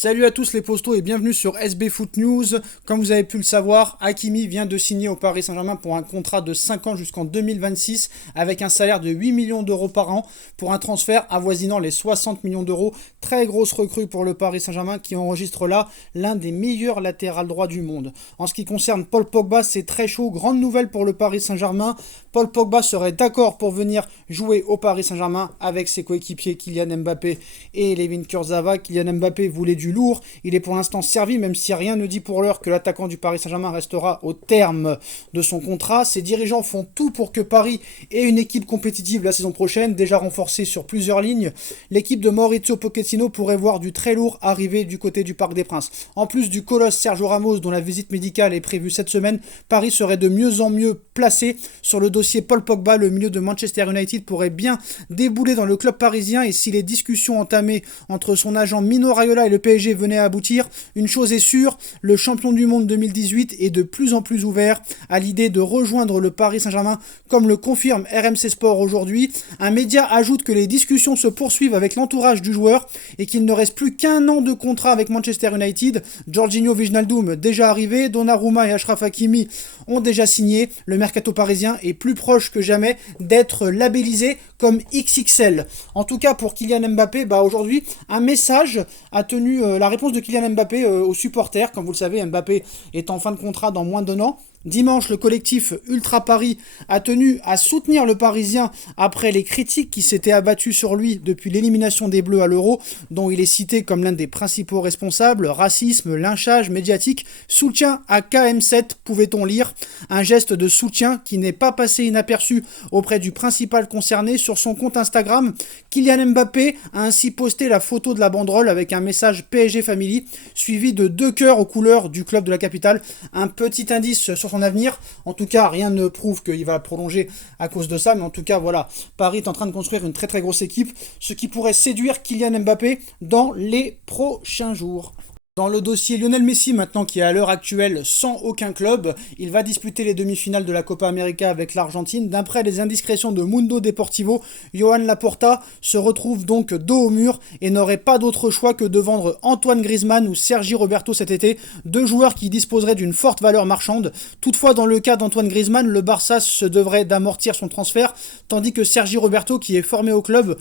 Salut à tous les postos et bienvenue sur SB Foot News. Comme vous avez pu le savoir, Hakimi vient de signer au Paris Saint-Germain pour un contrat de 5 ans jusqu'en 2026 avec un salaire de 8 millions d'euros par an pour un transfert avoisinant les 60 millions d'euros. Très grosse recrue pour le Paris Saint-Germain qui enregistre là l'un des meilleurs latérales droits du monde. En ce qui concerne Paul Pogba, c'est très chaud. Grande nouvelle pour le Paris Saint-Germain. Paul Pogba serait d'accord pour venir jouer au Paris Saint-Germain avec ses coéquipiers Kylian Mbappé et Layvin Kurzawa. Kylian Mbappé voulait du lourd, il est pour l'instant servi, même si rien ne dit pour l'heure que l'attaquant du Paris Saint-Germain restera au terme de son contrat. Ses dirigeants font tout pour que Paris ait une équipe compétitive la saison prochaine, déjà renforcée sur plusieurs lignes. L'équipe de Mauricio Pochettino pourrait voir du très lourd arriver du côté du Parc des Princes. En plus du colosse Sergio Ramos, dont la visite médicale est prévue cette semaine, Paris serait de mieux en mieux placé sur le dossier Paul Pogba. Le milieu de Manchester United pourrait bien débouler dans le club parisien, et si les discussions entamées entre son agent Mino Raiola et le PSG venait à aboutir, une chose est sûre, le champion du monde 2018 est de plus en plus ouvert à l'idée de rejoindre le Paris Saint-Germain, comme le confirme RMC Sport aujourd'hui. Un média ajoute que les discussions se poursuivent avec l'entourage du joueur et qu'il ne reste plus qu'un an de contrat avec Manchester United. Jorginho Wijnaldum déjà arrivé, Donnarumma et Achraf Hakimi ont déjà signé. Le mercato parisien est plus proche que jamais d'être labellisé comme XXL. En tout cas pour Kylian Mbappé, aujourd'hui un message a tenu la réponse de Kylian Mbappé aux supporters. Comme vous le savez, Mbappé est en fin de contrat dans moins d'1 an. Dimanche, le collectif Ultra Paris a tenu à soutenir le Parisien après les critiques qui s'étaient abattues sur lui depuis l'élimination des Bleus à l'Euro, dont il est cité comme l'un des principaux responsables. Racisme, lynchage médiatique, soutien à KM7, pouvait-on lire. Un geste de soutien qui n'est pas passé inaperçu auprès du principal concerné. Sur son compte Instagram, Kylian Mbappé a ainsi posté la photo de la banderole avec un message PSG Family, suivi de 2 cœurs aux couleurs du club de la capitale. Un petit indice sur son avenir. En tout cas, rien ne prouve qu'il va prolonger à cause de ça, mais en tout cas, voilà, Paris est en train de construire une très très grosse équipe, ce qui pourrait séduire Kylian Mbappé dans les prochains jours. Dans le dossier Lionel Messi maintenant, qui est à l'heure actuelle sans aucun club, il va disputer les demi-finales de la Copa América avec l'Argentine. D'après les indiscrétions de Mundo Deportivo, Johan Laporta se retrouve donc dos au mur et n'aurait pas d'autre choix que de vendre Antoine Griezmann ou Sergi Roberto cet été, 2 joueurs qui disposeraient d'une forte valeur marchande. Toutefois, dans le cas d'Antoine Griezmann, le Barça se devrait d'amortir son transfert, tandis que Sergi Roberto, qui est formé au club,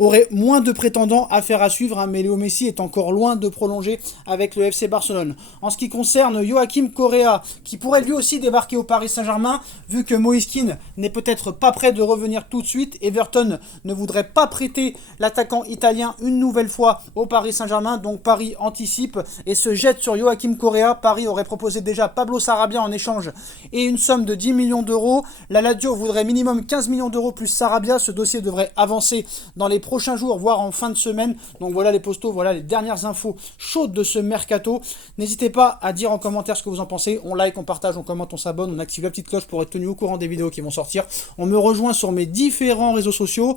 aurait moins de prétendants à faire à suivre, mais Léo Messi est encore loin de prolonger avec le FC Barcelone. En ce qui concerne Joaquim Correa, qui pourrait lui aussi débarquer au Paris Saint-Germain, vu que Moïse Kean n'est peut-être pas prêt de revenir tout de suite, Everton ne voudrait pas prêter l'attaquant italien une nouvelle fois au Paris Saint-Germain, donc Paris anticipe et se jette sur Joaquim Correa. Paris aurait proposé déjà Pablo Sarabia en échange et une somme de 10 millions d'euros. La Lazio voudrait minimum 15 millions d'euros plus Sarabia. Ce dossier devrait avancer dans les prochains jours, voire en fin de semaine. Donc voilà les postos, voilà les dernières infos chaudes de ce mercato. N'hésitez pas à dire en commentaire ce que vous en pensez. On like, on partage, on commente, on s'abonne, on active la petite cloche pour être tenu au courant des vidéos qui vont sortir. On me rejoint sur mes différents réseaux sociaux,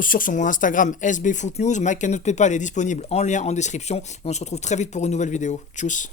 sur mon Instagram SB Foot News. Ma cagnotte PayPal est disponible en lien en description. Et on se retrouve très vite pour une nouvelle vidéo. Tchuss.